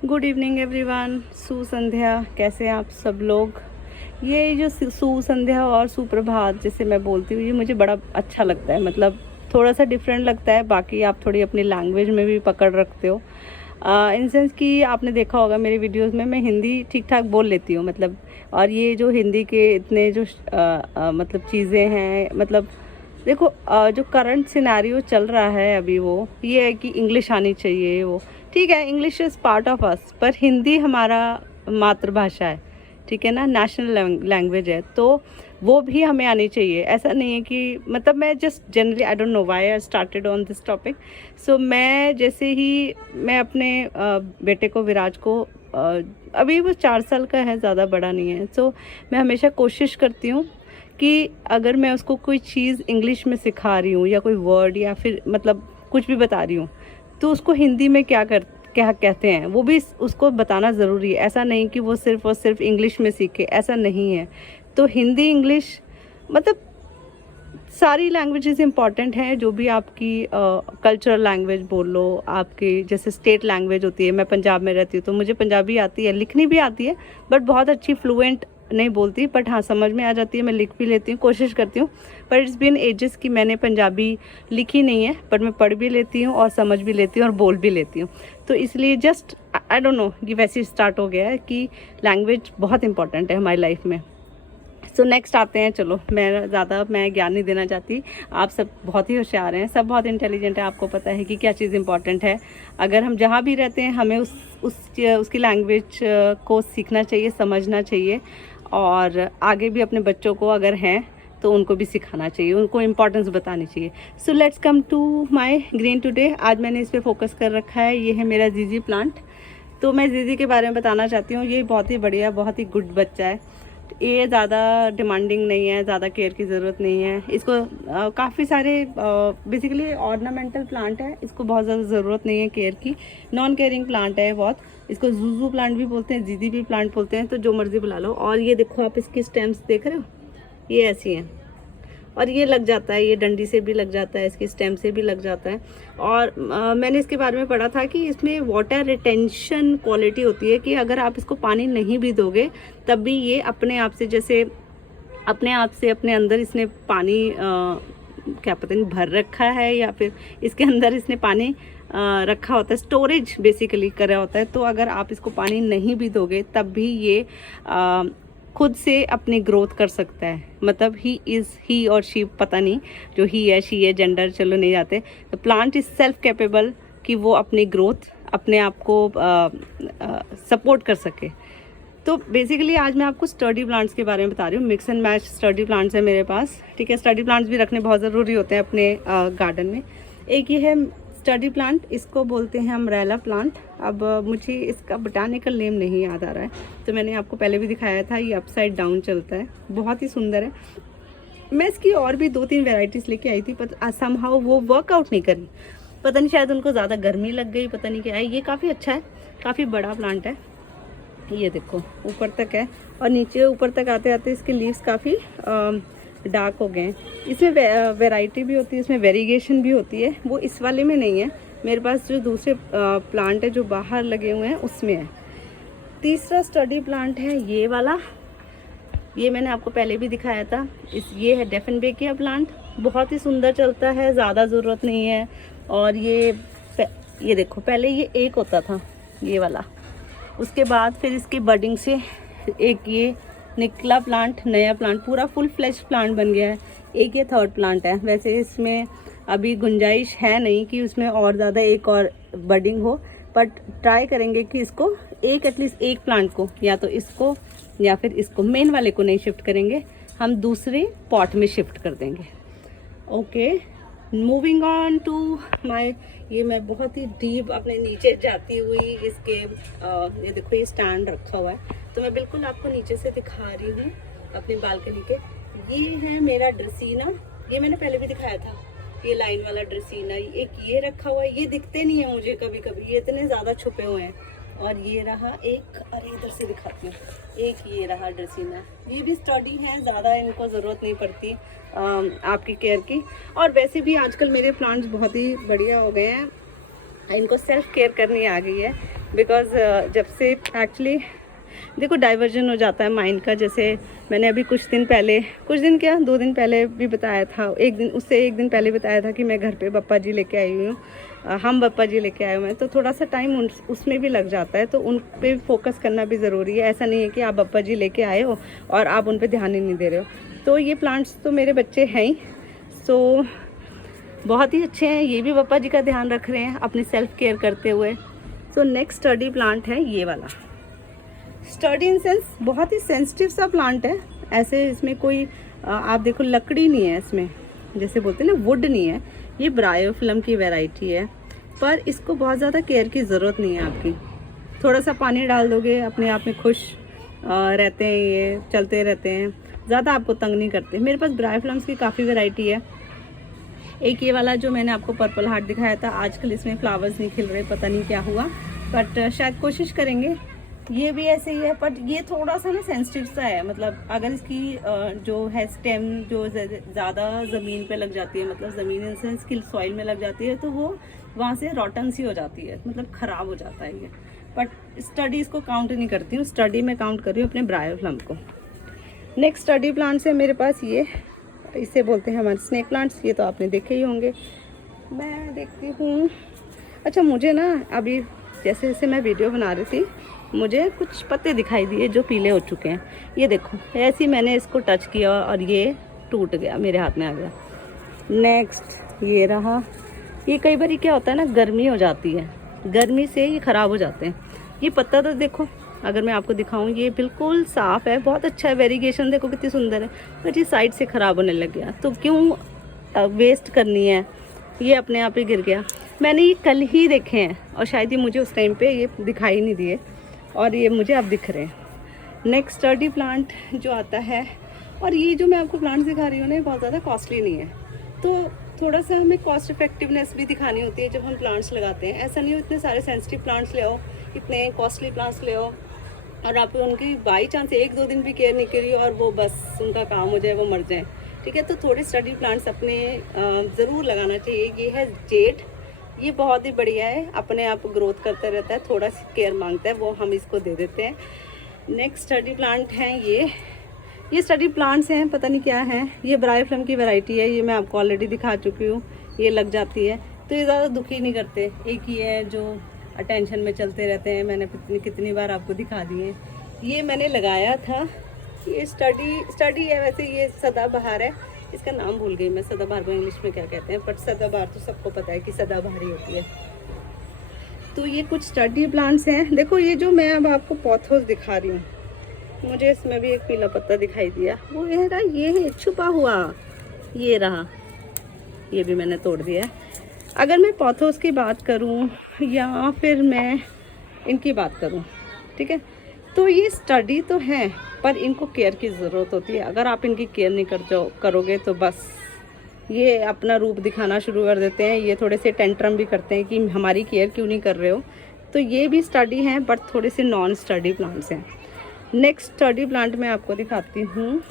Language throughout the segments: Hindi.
Good evening everyone. सुसंध्या, कैसे हैं आप सब लोग। ये जो सुसंध्या और सुप्रभात जैसे मैं बोलती हूँ, ये मुझे बड़ा अच्छा लगता है। मतलब थोड़ा सा डिफरेंट लगता है। बाकी आप थोड़ी अपनी लैंग्वेज में भी पकड़ रखते हो, इन सेंस कि आपने देखा होगा मेरी वीडियोस में मैं हिंदी ठीक ठाक बोल लेती हूँ। मतलब और ये जो हिंदी के इतने जो मतलब चीज़ें हैं, मतलब देखो जो करंट सिनेरियो चल रहा है अभी, वो ये है कि इंग्लिश आनी चाहिए। वो ठीक है, English is part of us, पर हिंदी हमारा मातृभाषा है, ठीक है ना, नेशनल लैंग्वेज है, तो वो भी हमें आनी चाहिए। ऐसा नहीं है कि मतलब मैं just generally I don't know why I started on this topic. So मैं जैसे ही मैं अपने बेटे को, विराज को, अभी वो 4 साल का है, ज़्यादा बड़ा नहीं है। सो मैं हमेशा कोशिश करती हूँ कि अगर मैं उसको कोई चीज़ इंग्लिश में सिखा रही हूँ या कोई वर्ड या फिर मतलब कुछ भी बता रही हूँ, तो उसको हिंदी में क्या कहते हैं वो भी उसको बताना ज़रूरी है। ऐसा नहीं कि वो सिर्फ़ और सिर्फ इंग्लिश में सीखे, ऐसा नहीं है। तो हिंदी, इंग्लिश, मतलब सारी लैंग्वेजेस इंपॉर्टेंट हैं। जो भी आपकी कल्चरल लैंग्वेज बोल लो, आपकी जैसे स्टेट लैंग्वेज होती है। मैं पंजाब में रहती हूँ तो मुझे पंजाबी आती है, लिखनी भी आती है, बट बहुत अच्छी फ्लुएंट नहीं बोलती, बट हाँ समझ में आ जाती है। मैं लिख भी लेती हूँ, कोशिश करती हूँ। पर इट्स बीन एजेस कि मैंने पंजाबी लिखी नहीं है, पर मैं पढ़ भी लेती हूँ और समझ भी लेती हूँ और बोल भी लेती हूँ। तो इसलिए जस्ट आई डोंट नो, ये वैसे स्टार्ट हो गया है कि लैंग्वेज बहुत इंपॉर्टेंट है हमारी लाइफ में। सो नेक्स्ट आते हैं। चलो, मैं ज्ञान नहीं देना चाहती। आप सब बहुत ही होशियार हैं, सब बहुत इंटेलिजेंट हैं। आपको पता है कि क्या चीज़ इंपॉर्टेंट है। अगर हम जहाँ भी रहते हैं, हमें उसकी लैंग्वेज को सीखना चाहिए, समझना चाहिए, और आगे भी अपने बच्चों को अगर हैं तो उनको भी सिखाना चाहिए, उनको इम्पोर्टेंस बतानी चाहिए। So let's come to my green today. आज मैंने इस पर फोकस कर रखा है। ये है मेरा जीजी प्लांट। तो मैं जीजी के बारे में बताना चाहती हूँ। ये बहुत ही बढ़िया, बहुत ही गुड बच्चा है। ये ज़्यादा डिमांडिंग नहीं है, ज़्यादा केयर की ज़रूरत नहीं है इसको। काफ़ी सारे बेसिकली ऑर्नामेंटल प्लांट है, इसको बहुत ज़्यादा ज़रूरत नहीं है केयर की। नॉन केयरिंग प्लांट है बहुत। इसको जूजू प्लांट भी बोलते हैं, जीजी भी प्लांट बोलते हैं, तो जो मर्ज़ी बुला लो। और ये देखो, आप इसकी स्टेम्स देख रहे हो, ये ऐसी हैं, और ये लग जाता है, ये डंडी से भी लग जाता है, इसकी स्टेम से भी लग जाता है। और मैंने इसके बारे में पढ़ा था कि इसमें वाटर रिटेंशन क्वालिटी होती है, कि अगर आप इसको पानी नहीं भी दोगे तब भी ये अपने आप से, जैसे अपने आप से अपने अंदर इसने पानी क्या पता नहीं भर रखा है, या फिर इसके अंदर इसने पानी रखा होता है, स्टोरेज बेसिकली करा होता है। तो अगर आप इसको पानी नहीं भी दोगे तब भी ये खुद से अपनी ग्रोथ कर सकता है। मतलब ही और शी, पता नहीं जो ही है, शी है, जेंडर चलो नहीं जाते। तो प्लांट इज सेल्फ कैपेबल कि वो अपनी ग्रोथ अपने आप को सपोर्ट कर सके। तो बेसिकली आज मैं आपको स्टडी प्लांट्स के बारे में बता रही हूँ। Mix and match study plants है मेरे पास, ठीक है। स्टडी प्लांट्स भी रखने बहुत ज़रूरी होते हैं अपने गार्डन में। एक ये है स्टडी प्लांट, इसको बोलते हैं अम्ब्रेला प्लांट। अब मुझे इसका बोटानिकल नेम नहीं याद आ रहा है, तो मैंने आपको पहले भी दिखाया था। ये अपसाइड डाउन चलता है, बहुत ही सुंदर है। मैं इसकी और भी 2-3 वेराइटीज़ लेके आई थी, पर समहाउ वो वर्कआउट नहीं करी। पता नहीं, शायद उनको ज़्यादा गर्मी लग गई, पता नहीं क्या है। ये काफ़ी अच्छा है, काफ़ी बड़ा प्लांट है। ये देखो ऊपर तक है, और नीचे ऊपर तक आते आते इसके लीव्स काफ़ी डार्क हो गए हैं। इसमें वैरायटी भी होती है, इसमें वेरिएशन भी होती है। वो इस वाले में नहीं है, मेरे पास जो दूसरे प्लांट है जो बाहर लगे हुए हैं उसमें है। तीसरा स्टडी प्लांट है ये वाला, ये मैंने आपको पहले भी दिखाया था। ये है डेफनबेकिया प्लांट, बहुत ही सुंदर चलता है, ज़्यादा ज़रूरत नहीं है। और ये देखो, पहले ये एक होता था ये वाला, उसके बाद फिर इसकी बडिंग से एक ये निकला प्लांट, नया प्लांट, पूरा फुल फ्लैश प्लांट बन गया है। एक ये थर्ड प्लांट है। वैसे इसमें अभी गुंजाइश है नहीं कि उसमें और ज़्यादा एक और बडिंग हो, बट ट्राई करेंगे कि इसको एटलीस्ट एक प्लांट को, या तो इसको या फिर इसको, मेन वाले को नहीं शिफ्ट करेंगे, हम दूसरे पॉट में शिफ्ट कर देंगे। Okay, moving on to my, ये मैं बहुत ही डीप अपने नीचे जाती हुई इसके ये देखो, ये स्टैंड रखा हुआ है, तो मैं बिल्कुल आपको नीचे से दिखा रही हूँ अपनी बालकनी के। ये है मेरा ड्रेसीना, ये मैंने पहले भी दिखाया था, ये लाइन वाला ड्रेसीना। एक ये रखा हुआ है, ये दिखते नहीं है मुझे कभी कभी, ये इतने ज़्यादा छुपे हुए हैं। और ये रहा एक, अरे इधर से दिखाती हूँ, एक ये रहा ड्रेसीना। ये भी स्टडी है, ज़्यादा इनको ज़रूरत नहीं पड़ती आपकी केयर की। और वैसे भी आजकल मेरे प्लांट्स बहुत ही बढ़िया हो गए हैं, इनको सेल्फ केयर करनी आ गई है। बिकॉज़ जब से एक्चुअली देखो डाइवर्जन हो जाता है माइंड का। जैसे मैंने अभी कुछ दिन क्या 2 दिन पहले भी बताया था, एक दिन पहले बताया था कि मैं घर पे पप्पा जी लेके आई हुई हूँ, हम पप्पा जी लेके आए हुए हैं। तो थोड़ा सा टाइम उसमें भी लग जाता है, तो उन पे फोकस करना भी ज़रूरी है। ऐसा नहीं है कि आप पप्पा जी लेके आए हो और आप उन पे ध्यान ही नहीं दे रहे हो। तो ये प्लांट्स तो मेरे बच्चे हैं ही, सो बहुत ही अच्छे हैं। ये भी पप्पा जी का ध्यान रख रहे हैं अपनी सेल्फ केयर करते हुए। सो नेक्स्ट स्टडी प्लांट है ये वाला। स्टडी इन सेंस बहुत ही सेंसिटिव सा प्लांट है। ऐसे इसमें कोई आप देखो लकड़ी नहीं है इसमें, जैसे बोलते हैं ना वुड नहीं है। ये ब्रायोफिल्म की वैरायटी है, पर इसको बहुत ज़्यादा केयर की ज़रूरत नहीं है आपकी। थोड़ा सा पानी डाल दोगे अपने आप में खुश रहते हैं, ये चलते रहते हैं, ज़्यादा आपको तंग नहीं करते। मेरे पास ब्रायोफिल्म्स की काफ़ी वैरायटी है। एक ये वाला जो मैंने आपको पर्पल हार्ट दिखाया था, आजकल इसमें फ्लावर्स नहीं खिल रहे, पता नहीं क्या हुआ, बट शायद कोशिश करेंगे। ये भी ऐसे ही है, बट ये थोड़ा सा ना सेंसिटिव सा है। मतलब अगर इसकी जो है स्टेम जो ज़्यादा ज़मीन पे लग जाती है, मतलब ज़मीन इन सेंस की सॉइल में लग जाती है, तो वो वहाँ से रॉटन सी हो जाती है, मतलब ख़राब हो जाता है ये। बट स्टडी इसको काउंट नहीं करती हूँ, स्टडी में काउंट कर रही हूँ अपने ब्रायोफिल्म को। नेक्स्ट स्टडी प्लांट्स है मेरे पास, ये इसे बोलते हैं हमारे स्नेक प्लांट्स। ये तो आपने देखे ही होंगे। मैं देखती हूँ, अच्छा मुझे ना अभी जैसे जैसे मैं वीडियो बना रही थी, मुझे कुछ पत्ते दिखाई दिए जो पीले हो चुके हैं। ये देखो, ऐसे ही मैंने इसको टच किया और ये टूट गया, मेरे हाथ में आ गया। नेक्स्ट ये रहा। ये कई बार क्या होता है ना, गर्मी हो जाती है, गर्मी से ये ख़राब हो जाते हैं। ये पत्ता तो देखो, अगर मैं आपको दिखाऊं, ये बिल्कुल साफ़ है, बहुत अच्छा है, वेरिगेशन देखो कितनी सुंदर है, बट ये साइड से ख़राब होने लग गया। तो क्यों वेस्ट करनी है, ये अपने आप ही गिर गया। मैंने ये कल ही देखे हैं और शायद ये मुझे उस टाइम पे ये दिखाई नहीं दिए, और ये मुझे अब दिख रहे हैं। नेक्स्ट स्टडी प्लांट जो आता है, और ये जो मैं आपको प्लांट दिखा रही हूँ ना, ये बहुत ज़्यादा कॉस्टली नहीं है। तो थोड़ा सा हमें कॉस्ट इफेक्टिवनेस भी दिखानी होती है जब हम प्लांट्स लगाते हैं। ऐसा नहीं हो इतने सारे सेंसिटिव प्लांट्स ले आओ, इतने कॉस्टली प्लांट्स ले आओ, और आप उनकी बाई चांस 1-2 दिन भी केयर नहीं करी और वो बस उनका काम हो जाए, वो मर जाए। ठीक है, तो थोड़े स्टडी प्लांट्स अपने ज़रूर लगाना चाहिए। ये है जेड, ये बहुत ही बढ़िया है, अपने आप ग्रोथ करता रहता है, थोड़ा सी केयर मांगता है, वो हम इसको दे देते हैं। नेक्स्ट स्टडी प्लांट हैं ये स्टडी प्लांट्स हैं, पता नहीं क्या है। ये ब्रायोफिल्म की वैरायटी है, ये मैं आपको ऑलरेडी दिखा चुकी हूँ। ये लग जाती है तो ये ज़्यादा दुखी नहीं करते। एक ही है जो अटेंशन में चलते रहते हैं, मैंने कितनी बार आपको दिखा दिए। ये मैंने लगाया था, ये स्टडी है, वैसे ये सदाबहार है, इसका नाम भूल गई मैं, सदाबहार को इंग्लिश में क्या कहते हैं, बट सदाबहार तो सबको पता है कि सदाबहार ही होती है। तो ये कुछ स्टडी प्लांट्स हैं। देखो ये जो मैं अब आपको पॉथोस दिखा रही हूँ, मुझे इसमें भी एक पीला पत्ता दिखाई दिया, वो ये रहा, ये है छुपा हुआ, ये रहा, ये भी मैंने तोड़ दिया है। अगर मैं पॉथोस की बात करूँ या फिर मैं इनकी बात करूँ, ठीक है, तो ये स्टडी तो है, पर इनको केयर की ज़रूरत होती है। अगर आप इनकी केयर नहीं करोगे तो बस ये अपना रूप दिखाना शुरू कर देते हैं। ये थोड़े से टेंट्रम भी करते हैं कि हमारी केयर क्यों नहीं कर रहे हो। तो ये भी स्टडी हैं, बट थोड़े से नॉन स्टडी प्लांट्स हैं। नेक्स्ट स्टडी प्लांट मैं आपको दिखाती हूँ।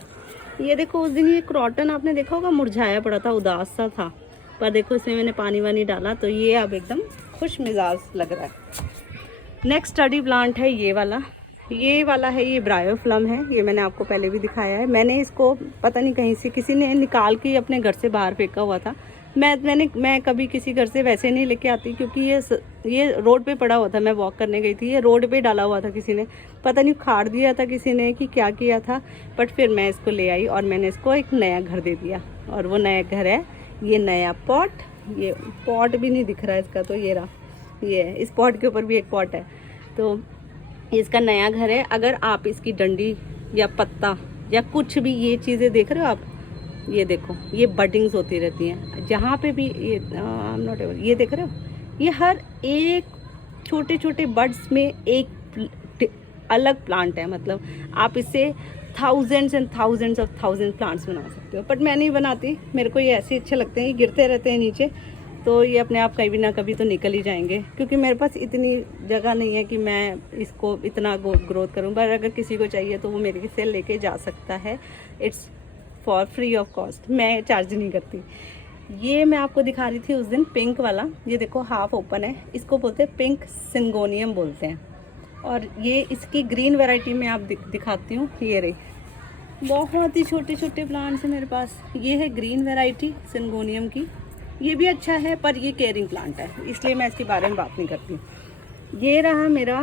ये देखो, उस दिन ये क्रॉटन आपने देखा होगा, मुरझाया पड़ा था, उदास सा था, पर देखो इसमें मैंने पानी वानी डाला तो ये अब एकदम खुश मिजाज लग रहा है। नेक्स्ट स्टडी प्लांट है ये वाला है, ये ब्रायोफिल्म है। ये मैंने आपको पहले भी दिखाया है। मैंने इसको पता नहीं कहीं से किसी ने निकाल के अपने घर से बाहर फेंका हुआ था। मैं कभी किसी घर से वैसे नहीं लेके आती, क्योंकि ये रोड पे पड़ा हुआ था। मैं वॉक करने गई थी, ये रोड पे डाला हुआ था, किसी ने पता नहीं उखाड़ दिया था किसी ने कि क्या किया था, बट फिर मैं इसको ले आई और मैंने इसको एक नया घर दे दिया। और वो नया घर है ये नया पॉट। ये पॉट भी नहीं दिख रहा है इसका, तो ये रहा, ये इस पॉट के ऊपर भी एक पॉट है, तो इसका नया घर है। अगर आप इसकी डंडी या पत्ता या कुछ भी ये चीज़ें देख रहे हो आप, ये देखो, ये बडिंग्स होती रहती हैं जहाँ पे भी, ये नॉट एवर, ये देख रहे हो, ये हर एक छोटे छोटे बड्स में एक अलग प्लांट है। मतलब आप इससे thousands and thousands of plants बना सकते हो, बट मैं नहीं बनाती, मेरे को ये ऐसे अच्छे लगते हैं, ये गिरते रहते हैं नीचे, तो ये अपने आप कभी ना कभी तो निकल ही जाएंगे, क्योंकि मेरे पास इतनी जगह नहीं है कि मैं इसको इतना ग्रोथ करूं। पर अगर किसी को चाहिए तो वो मेरे से लेके जा सकता है, it's for free of cost, मैं चार्ज नहीं करती। ये मैं आपको दिखा रही थी उस दिन पिंक वाला, ये देखो हाफ ओपन है, इसको बोलते हैं पिंक सिंगोनियम बोलते हैं। और ये इसकी ग्रीन वैरायटी में आप दिखाती हूँ, ये रही, बहुत ही छोटे छोटे प्लांट्स हैं मेरे पास। ये है ग्रीन वैरायटी सिंगोनियम की, ये भी अच्छा है पर ये केयरिंग प्लांट है, इसलिए मैं इसके बारे में बात नहीं करती। ये रहा मेरा,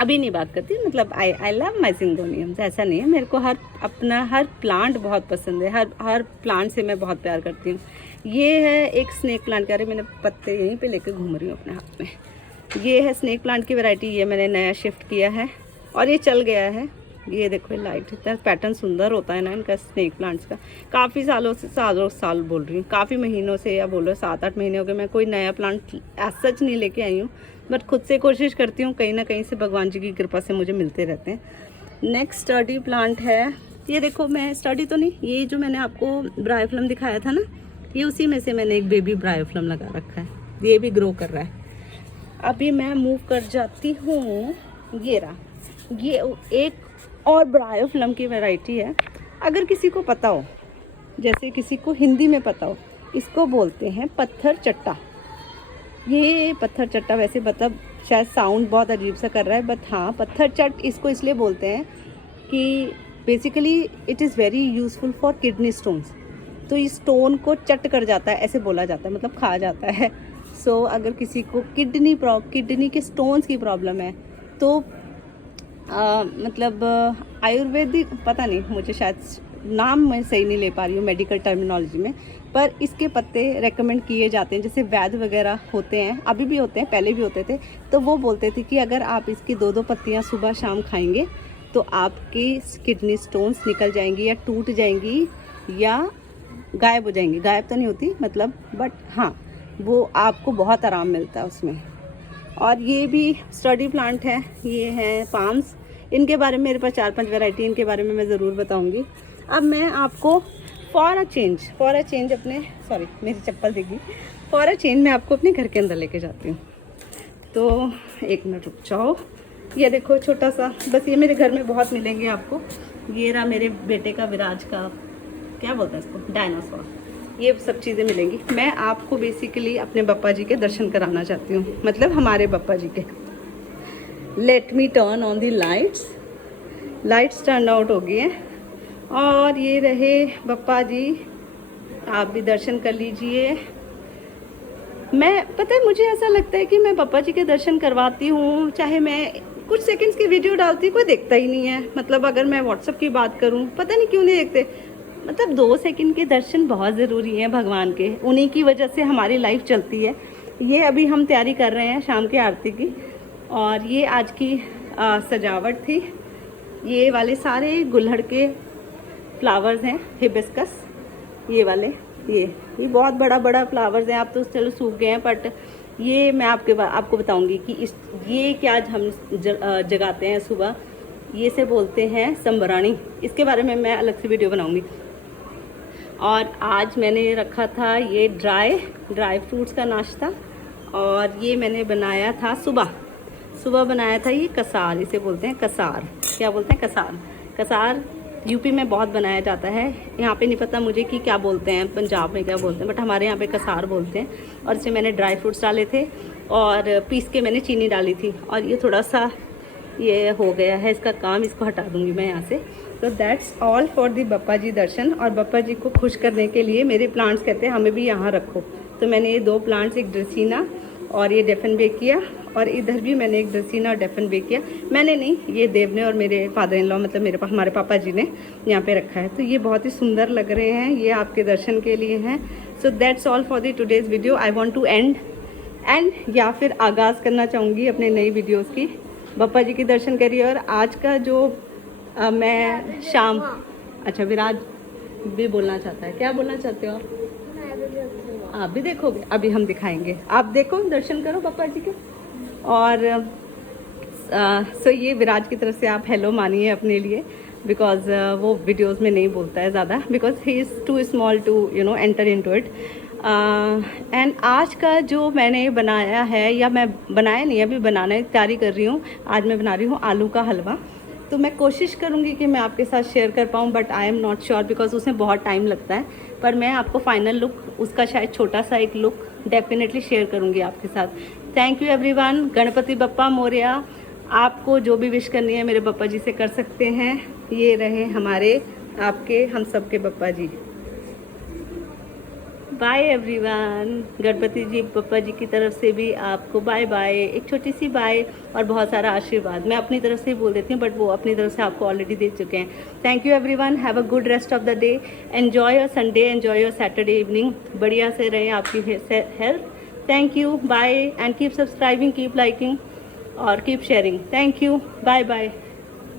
अभी नहीं बात करती, मतलब आई लव माई सिंगोनियम्स, ऐसा नहीं है, मेरे को हर प्लांट बहुत पसंद है, हर प्लांट से मैं बहुत प्यार करती हूँ। ये है एक स्नेक प्लांट, कह रहे मैंने पत्ते यहीं पे लेकर घूम रही हूँ अपने हाथ में। ये है स्नेक प्लांट की वैरायटी, ये मैंने नया शिफ्ट किया है और ये चल गया है। ये देखो लाइट, इतना पैटर्न सुंदर होता है ना इनका स्नेक प्लांट्स का। काफ़ी सालों से, साल बोल रही हूँ, काफ़ी महीनों से, या बोलो 7-8 महीने हो गए, मैं कोई नया प्लांट एज सच नहीं लेके आई हूँ, बट खुद से कोशिश करती हूँ, कहीं ना कहीं से भगवान जी की कृपा से मुझे मिलते रहते हैं। नेक्स्ट स्टडी प्लांट है, ये देखो, मैं स्टडी तो नहीं, ये जो मैंने आपको ब्रायोफ्लम दिखाया था ना, ये उसी में से मैंने एक बेबी ब्रायोफ्लम लगा रखा है, ये भी ग्रो कर रहा है। अभी मैं मूव कर जाती हूँ, ये रहा, ये एक और ब्रायोफ्लम की वैरायटी है। अगर किसी को पता हो, जैसे किसी को हिंदी में पता हो, इसको बोलते हैं पत्थर चट्टा। ये पत्थर चट्टा वैसे मतलब शायद साउंड बहुत अजीब सा कर रहा है, बट हाँ, पत्थर चट इसको इसलिए बोलते हैं कि basically it is very useful for kidney stones. तो इस स्टोन को चट कर जाता है, ऐसे बोला जाता है, मतलब खा जाता है। सो अगर किसी को किडनी के स्टोन्स की प्रॉब्लम है तो मतलब आयुर्वेदिक, पता नहीं, मुझे शायद नाम मैं सही नहीं ले पा रही हूँ मेडिकल टर्मिनोलॉजी में, पर इसके पत्ते रेकमेंड किए जाते हैं। जैसे वैद्य वगैरह होते हैं, अभी भी होते हैं, पहले भी होते थे, तो वो बोलते थे कि अगर आप इसकी 2-2 पत्तियाँ सुबह शाम खाएंगे तो आपकी किडनी स्टोन्स निकल जाएंगी या टूट जाएंगी या गायब हो जाएंगी। गायब तो नहीं होती मतलब, बट हाँ, वो आपको बहुत आराम मिलता है उसमें। और ये भी स्टडी प्लांट है, ये हैं पाम्स, इनके बारे में मेरे पास 4-5 वैरायटी, इनके बारे में मैं ज़रूर बताऊंगी। अब मैं आपको फॉर अ चेंज अपने, सॉरी मेरी चप्पल दिखी, फॉर अ चेंज मैं आपको अपने घर के अंदर लेके जाती हूँ। तो 1 मिनट रुक जाओ। ये देखो छोटा सा, बस ये मेरे घर में बहुत मिलेंगे आपको। ये रहा मेरे बेटे का, विराज का, क्या बोलते हैं इसको, डायनासोर, ये सब चीज़ें मिलेंगी। मैं आपको बेसिकली अपने बप्पा जी के दर्शन कराना चाहती हूँ, मतलब हमारे बप्पा जी के। Let me turn on the lights turn out हो गई हैं। और ये रहे बप्पा जी, आप भी दर्शन कर लीजिए। मैं, पता है, मुझे ऐसा लगता है कि मैं बप्पा जी के दर्शन करवाती हूँ, चाहे मैं कुछ सेकंड्स की वीडियो डालती, कोई देखता ही नहीं है। मतलब अगर मैं व्हाट्सएप की बात करूँ, पता नहीं क्यों नहीं देखते। मतलब 2 सेकंड के दर्शन बहुत ज़रूरी हैं भगवान के, उन्हीं की वजह से हमारी लाइफ चलती है। ये अभी हम तैयारी कर रहे हैं शाम की आरती की, और ये आज की सजावट थी। ये वाले सारे गुलहड़ के फ्लावर्स हैं, हिबिस्कस, ये वाले, ये बहुत बड़ा फ्लावर्स हैं। आप तो चलो सूख गए हैं, बट ये मैं आपको बताऊंगी कि ये क्या हम जगाते हैं सुबह, ये से बोलते हैं संबरानी। इसके बारे में मैं अलग से वीडियो बनाऊंगी। और आज मैंने रखा था ये ड्राई फ्रूट्स का नाश्ता, और ये मैंने बनाया था सुबह बनाया था ये कसार, इसे बोलते हैं कसार। क्या बोलते हैं? कसार यूपी में बहुत बनाया जाता है, यहाँ पे नहीं पता मुझे कि क्या बोलते हैं, पंजाब में क्या बोलते हैं, बट हमारे यहाँ पे कसार बोलते हैं। और इसमें मैंने ड्राई फ्रूट्स डाले थे और पीस के मैंने चीनी डाली थी, और ये थोड़ा सा ये हो गया है इसका काम, इसको हटा दूँगी मैं यहाँ से। तो that's all for the Bappa ji darshan. और बप्पा जी को खुश करने के लिए मेरे प्लांट्स कहते हैं हमें भी यहाँ रखो, तो मैंने ये 2 प्लांट्स, एक ड्रेसीना और ये डेफनबेग किया, और इधर भी मैंने एक ड्रेसीना और डेफनबेग किया। मैंने नहीं, ये देव ने और मेरे फादर इन लॉ, मतलब हमारे पापा जी ने यहाँ पे रखा है। तो ये बहुत ही सुंदर लग रहे हैं, ये आपके दर्शन के लिए हैं। So that's all for the today's video. I want to end या फिर आगाज़ करना चाहूँगी अपने नई वीडियोज़ की। बप्पा जी के दर्शन करिए। और आज का जो मैं शाम, अच्छा विराज भी बोलना चाहता है, क्या बोलना चाहते हो आप भी देखोगे? अभी हम दिखाएंगे, आप देखो, दर्शन करो बप्पा जी के। और सो ये विराज की तरफ से आप हेलो मानिए अपने लिए, बिकॉज वो वीडियोस में नहीं बोलता है ज़्यादा, because he is too small to enter into it. And आज का जो मैंने बनाया है, या मैं बनाया नहीं, अभी बनाने की तैयारी कर रही हूँ। आज मैं बना रही हूँ आलू का हलवा। तो मैं कोशिश करूँगी कि मैं आपके साथ शेयर कर पाऊँ, but I am not sure because उसमें बहुत टाइम लगता है। पर मैं आपको फाइनल लुक उसका शायद छोटा सा एक लुक डेफिनेटली शेयर करूँगी आपके साथ। Thank you everyone. Ganpati Bappa Morya. आपको जो भी विश करनी है मेरे बप्पा जी से कर सकते हैं। ये रहे हमारे आपके हम सब के बप्पा जी। Bye everyone. गणपति जी बप्पा जी की तरफ से भी आपको बाय बाय, एक छोटी सी बाय और बहुत सारा आशीर्वाद। मैं अपनी तरफ से ही बोल देती हूँ बट वो अपनी तरफ से आपको ऑलरेडी दे चुके हैं। Thank you everyone. Have a good rest of the day. Enjoy your Sunday, enjoy your Saturday evening. बढ़िया से रहे आपकी health. Thank you. Bye and keep subscribing, keep liking और keep sharing. Thank you. Bye bye.